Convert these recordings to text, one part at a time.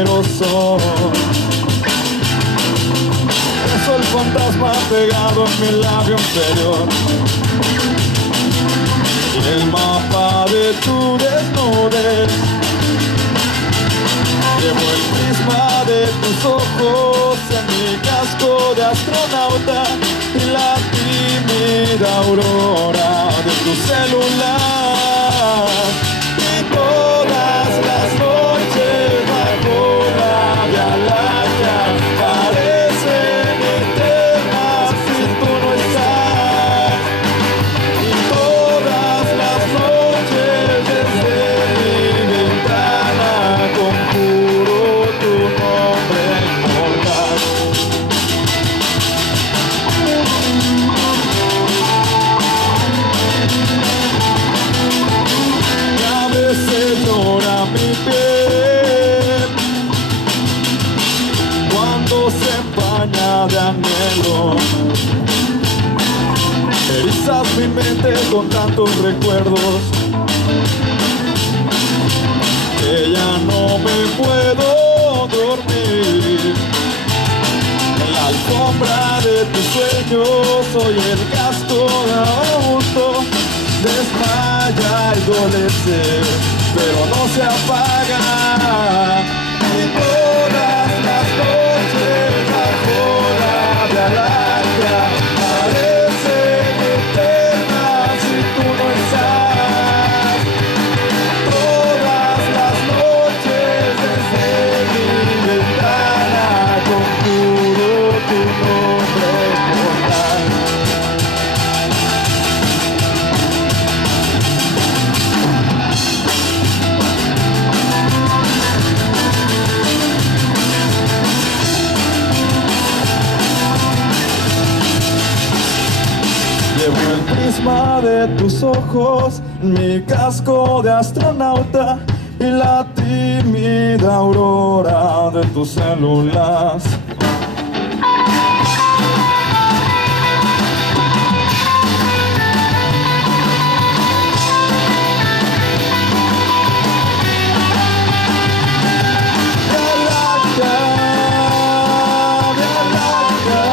temeroso. Beso el fantasma pegado en mi labio inferior y el mapa de tu desnudez. Llevo el prisma de tus ojos en mi casco de astronauta y la tímida aurora de tu celular. Y todas las noches bajo la Vía Láctea parecen eternas si tú no estás. Y todas las noches desde mi ventana conjuro tu nombre inmortal. Y a veces llora mi piel cuando se empaña de anhelo. Erizas mi mente con tantos recuerdos que ya no me puedo dormir. En la alfombra de tus sueños soy el gasto de auto. Desmaya y dolece, pero no se apaga. Y todas las noches bajo la Vía Láctea parecen eternas si tú no estás. Todas las noches desde mi ventana conjuro tu nombre inmortal. Llevo el prisma de tus ojos, mi casco de astronauta y la tímida aurora de tus células. Vía Láctea, Vía Láctea,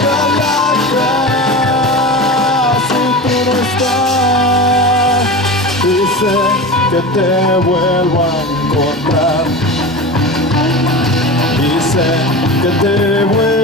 Vía Láctea, si tú no estás, y sé que te vuelvo a encontrar, y sé que te vuelvo